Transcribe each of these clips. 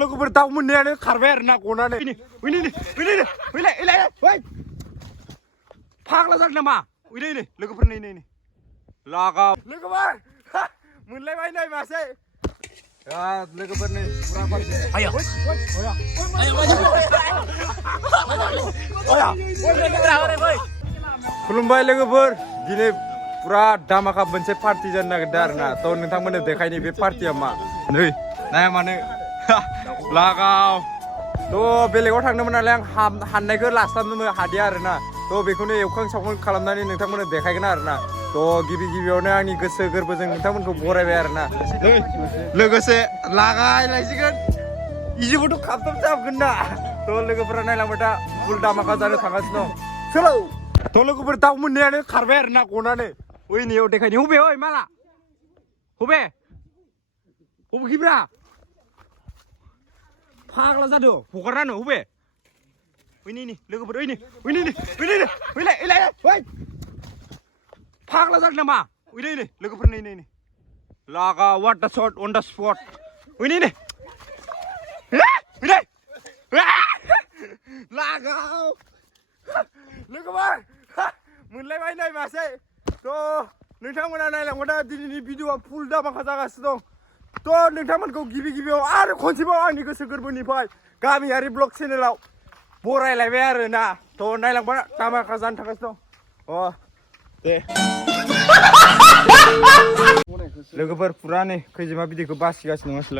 लोगोफोर दाउ मोननायानो खारबाय आरो ना गनानै फाग्ला जादों नामा नै लोगोफोर नै लागाव लोगोफोर मोनलायबाय नै मासे लोगोफोर नै पुरा खुलुमबाय लोगोफोर दिनै पुरा दामाका मोनसे पार्टि जानो नागिरदों आरो ना थ' नोंथांमोननो देखायनि बे पार्टिया मा नै नाया मानो लागाव थ' बेलेगाव थांदोंमोन नालाय आं हाननायखौ लास्लाबनो हादिया आरो ना थ' बेखौनो एवखां सावखां खालामनानै नोंथांमोननो देखायगोन आरो ना थ' गिबियावनो आंनि गोसो गोरबोजों नोंथांमोनखौ बरायबाय आरो ना लोगोसे लागायलायसिगोन इजिबोथ' खाबथाबगोन ना थ' लोगोफोरा नायलांबाय दा फुल दामाका जानो थांगासिनो दं सोलो थ' लोगोफोर दाउ मोननायानो खारबाय आरो ना गनानै नेयाव देखायनि हबे ओइ माला हबे हबेखिब्रा फाग्ला जादों हगारनानो हबे नै लोगोफोर फाग्ला जादों नामा नै लोगोफोर नै लागा वाट दा शट अन दा स्पट नै लागाव लोगोफोर मोनलायबाय नै मासे थ' नोंथांमोना नायलांबाय दा दिनैनि भिडिअआ फुल दामाका जागासिनो दं थ' नोंथांमोनखौ गिबियाव आरो खनसेबाव आंनि गोसो गोरबोनिफ्राय गामियारि ब्लग चेनेलाव बरायलायबाय आरो ना थ' नायलांबा दामाका जानो थांगासिनो दं दे लोगोफोर पुरा नै खैजिमा बिदैखौ बासिगासिनो दं आसोल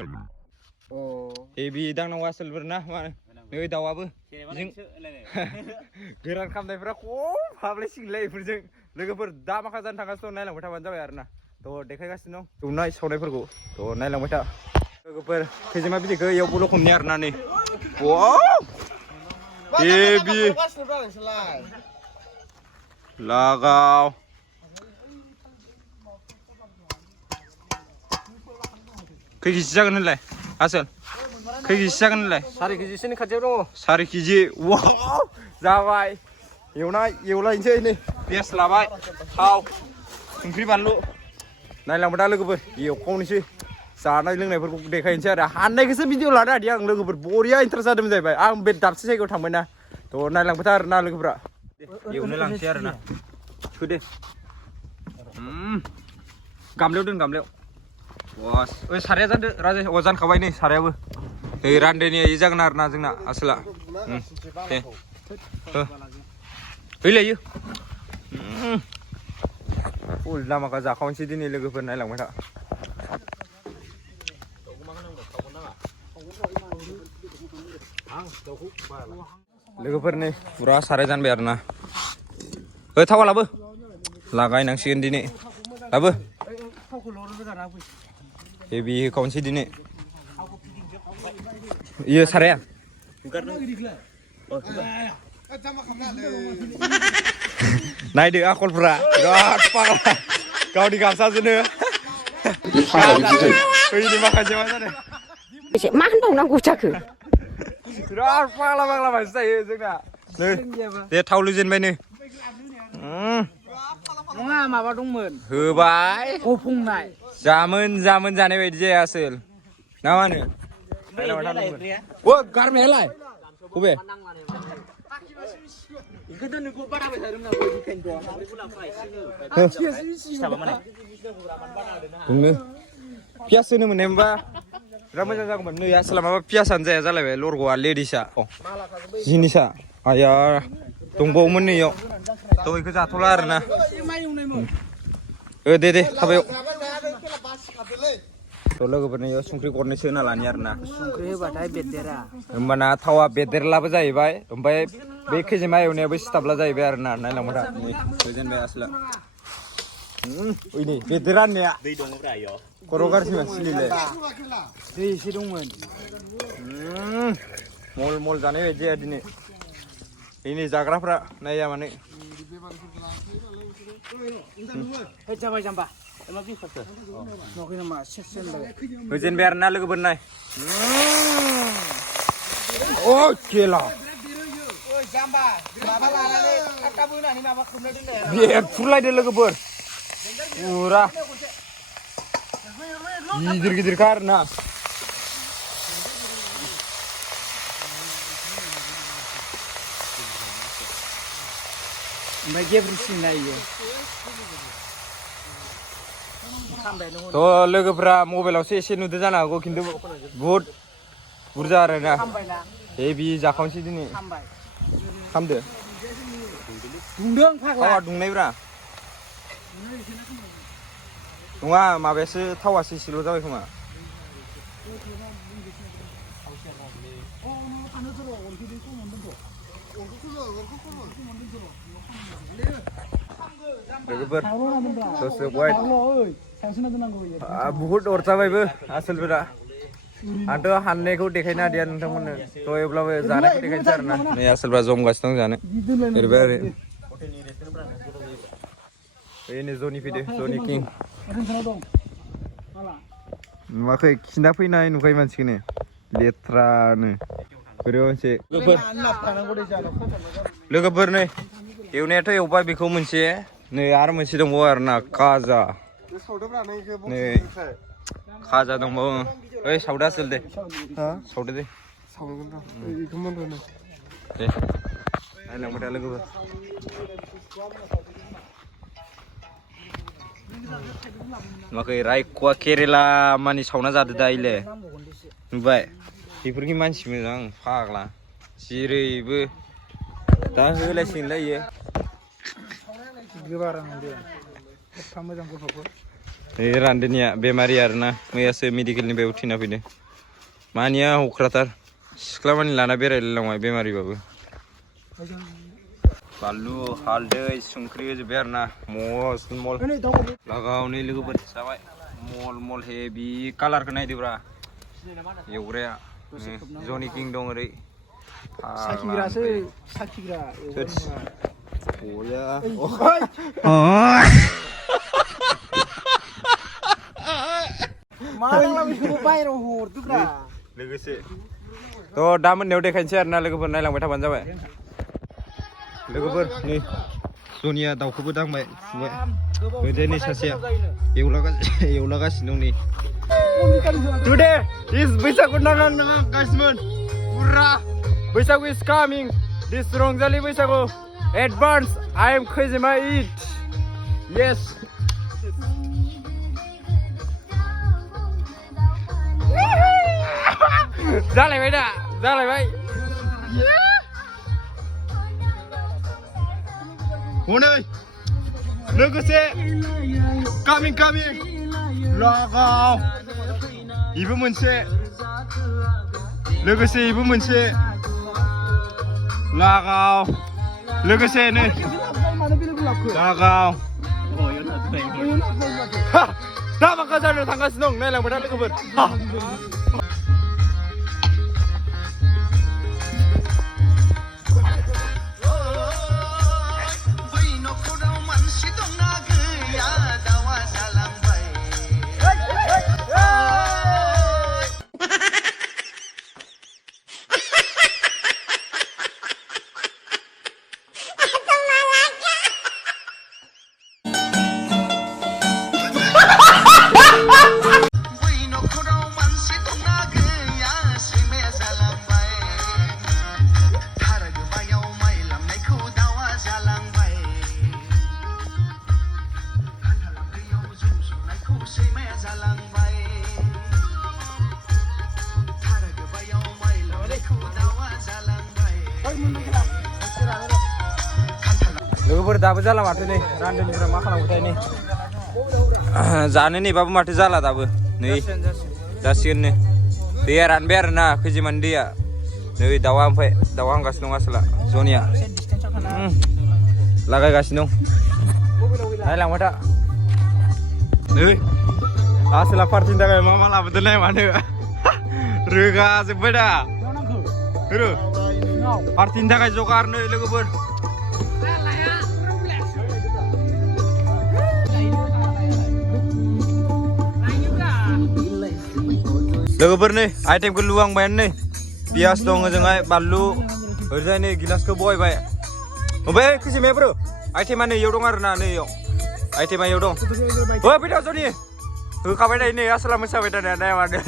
हेभि दांनांगौ आसोलफोर ना मा नै दाउआबो गोरान खालामनायफ्रा खम हाबलायसिगोनलै बेफोरजों लोगोफोर दामाका जानो थांगासिनो दं नायलांबाय थाबानो जाबाय आरो ना थ' देखायगासिनो दं एवनाय सावनायफोरखौ थ' नायलांबाय था लोगोफोर खैजिमा बिदैखौ एयावबो लखबनाय आरो ना नै हेभि लागाव खै केजि जागोन होनलाय आसोल खै केजि जागोन होनलाय 4 केजिसोनि खाथियाव दङ 4 केजि वाव जाबाय एवलायनोसै नै पियास लाबाय थाव संख्रि बानलु नायलांबाय दा लोगोफोर एवखावनोसै जानाय लोंनायफोरखौ देखायनोसै आरो हाननायखौसो भिडिअ लानो हादिया आं लोगोफोर बरिया इन्टारेस्ट जादोंमोन जाहैबाय आं बे दाबसे जायगायाव थांबायना थ' नायलांबाय था आरो ना लोगोफोरा एवनो लांसै आरो ना होदे गामलायाव दोन गामलायाव वास ओइ साराया जादो राजा जानखाबाय नै सारायाबो ओइ रानदैनि जागोन आरो ना जोंना आसोला दे हैलायो फुल दामाका जाखावनोसै दिनै लोगोफोर नायलांबाय था लोगोफोर नै पुरा साराय जानबाय आरो ना ओइ थावा लाबो लागायनांसिगोन दिनै लाबो हेभि होखावनोसै दिनै इयो साराया नायदो आखलफ्रा बिराद फाग्ला गावनि गामसाजोंनो फैनि माखासे मा जादों मा होनबावनांगौ जाखो बिराद फाग्ला मानसि जायो जोंना दे थाव लुजेनबाय नै नङा माबा दंमोन होबाय गफंनाय जामोन जानाय बायदि जाया आसोल ना मा होनो गारमायालाय बबे पियास होनो मोननाय मोनबा बिराद मोजां जागौमोन नै आसोला माबा पियासानो जाया जालायबाय लरग'आ लेडिसा जिनिसा आया दंबावोमोन नैयाव थ' बेखौ जाथ'ला आरो ना दे थाबायाव थ' लोगोफोरनि संख्रि गरनैसो होना लानि आरो ना संख्रि होबाथाय बेदेरा होमबाना थावा बेदेरलाबो जाहैबाय ओमफ्राय बे खैजिमा एवनायाबो सिथाबला जाहैबाय आरो ना नायलांबाय था होजेनबाय आसोला नै बेदेरा होननाया दै दङब्रा इयाव खर' गारसिमोन सिलिले दै एसे दंमोन मल जानाय बायदि जाया दिनै दिनै जाग्राफ्रा नाया माने जाबाय जाम्बा होजेनबाय आरो ना लोगोफोर नाय केला बेरफुरलायदो लोगोफोर पुरा गिदिरखा आरो ना ओमफ्राय गेब्रुसिननाय इयो खामबाय नङ थ' लोगोफ्रा मबाइलावसो एसे नुदो जानो हागौ खिन्थु बुहुद बुरजा आरोना खामबायना हेभि जाखावनोसै दिनै खामबाय खामदो दुंदों फाग्ला थावा दुंनायब्रा नङा माबायासो थावासो एसेल' जाबाय खोमा लोगोफोर दसे वाइट बुहुद अर जाबायबो आसोलफोरा आंथ' हाननायखौ देखायनो हादिया नोंथांमोननो थ' अब्लाबो जानायखौ देखायनोसै आरोना नै आसोलफ्रा जमगासिनो दं जानो ओरैबाय आरो बेनो जनि फैदो जनि किं नुवाखै खिना फैनाय नुखायो मानसिखौनो लेथ्रानो बोरैबा मोनसे लोगोफोर नै एवनायाथ' एवबाय बेखौ मोनसे नै आरो मोनसे दंबावो आरोना खाजा नै खाजा दंबावो ओइ सावदा आसोल दे सावदो दे दे नायलांबाय था लोगोफोर नुवाखै रायख'वा केरेला मानि सावना जादो दा इले नुबाय बेफोरखि मानसि मोजां फाग्ला जेरैबो दा होलायसिगोनलाय इयो रान्दोनिया बेमारि आरोना मैयासो मेडिकेलनिफ्राय उथिना फैदों मानिया हख्राथार सिख्ला मानि लाना बेरायलायलांबाय बेमारिबाबो बानलु हालदै संख्रि होजोब्बाय आरोना मस्त मल लागावनै लोगोफोर जाबाय मल मल हेभि कालारखौ नायदोब्रा एवग्राया जनि किं दं ओरै साखिग्रासो साखिग्रा ओया लोगोसे थ' दा मोनायाव देखायनोसै आरोना लोगोफोर नायलांबाय थाबानो जाबाय लोगोफोर नै जनिया दाउखौबो दांबाय फुबाय ओजों नै सासेया एवलागासिनो दं नै टुडे इज बैसागु नागासिनोमोन पुरा बैसागु इज कामिं दिस रंजालि बैसागु एडभान्स आइ एम खैजेमा इट येस जालायबाय दा जालायबाय हनै लोगोसे कामिं लागाव इबो मोनसे लोगोसे इबो मोनसे लागाव लोगोसे नै लागाव दामाखा जानो थांगासिनो दं नायलांबाय था लोगोफोर लोगोफोर दाबो जाला माथो नै रान्दोनिफ्राय मा खालामबायथाय नै जानो नेबाबो माथो जाला दाबो नै जासिगोन नै दैया रानबाय आरोना खैजिमानि दैया नै दाउआ ओमफ्राय दाउआ हांगासिनो दं आसोला जनिया लागायगासिनो दं नायलांबाय था नै आसोला पार्टिनि थाखाय मा मा लाबोदों नाय मानो रोगाजोब्बाय दा पार्टिनि थाखाय जगार नै लोगोफोर लोगोफोर नै आइटेमखौ लुहांबायानो नै पियास दं ओजोंहाय बानलु ओरैजाय नै गिलासखौ बहायबाय ओमफ्राय खैजिमायाबो आइटेमा नै इयाव दं आरोना नै इयाव आइटेमा इयाव दं ओइ फैदा जनि होखाबाय थायो नै आसोला मोसाबाय थानाया नाया मानो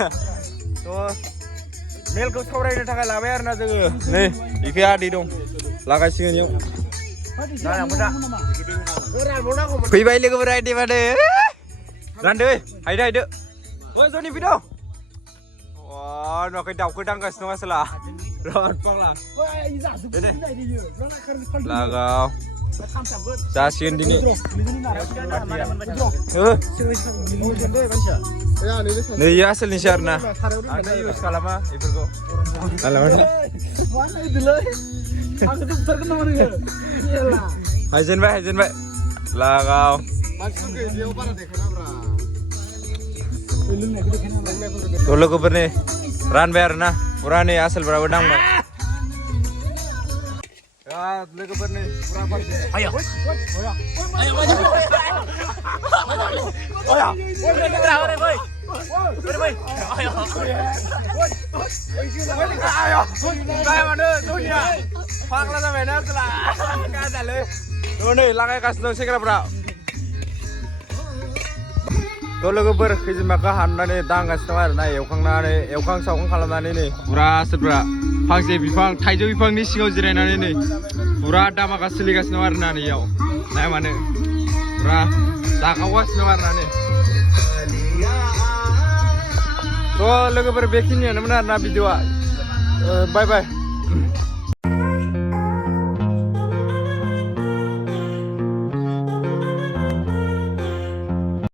थ' मेलखौ सावरायनो थाखाय लाबाय आरोना जोङो नै इखै आदै दं लागायसिगोन इयाव फैबाय लोगोफोरा देबादो रानदो हायदो हायदो ओइ जनि फैदो अ नखै दाउखौ दांगासिनो दं आसला रद पागला लागाव जासिगोन दिनै नै आसलनिसो आरोना आंनो इउज खालामा बेफोरखौ हायजेनबाय लागाव थ' लोगोफोरनि रानबाय आरोना फुरा नै आसलफोराबो दांबाय लोगोफोरनि फाग्ला जाबायना नै लागायगासिनो दं सेंग्राफ्रा थ' लोगोफोर खैजिमाखौ हाननानै दांगासिनो दं आरोना एवखां सावखां खालामनानै नै फुरा आसलफ्रा फांसे बिफां थाइजौ बिफांनि सिङाव जिरायनानै नै फुरा दामाका सोलिगासिनो दं आरोना नैयाव नाय मानो फुरा जाखावगासिनो दं आरोना नै थ' लोगोफोर बेखिनियानोमोन आरोना भिडिअआ बाय बाय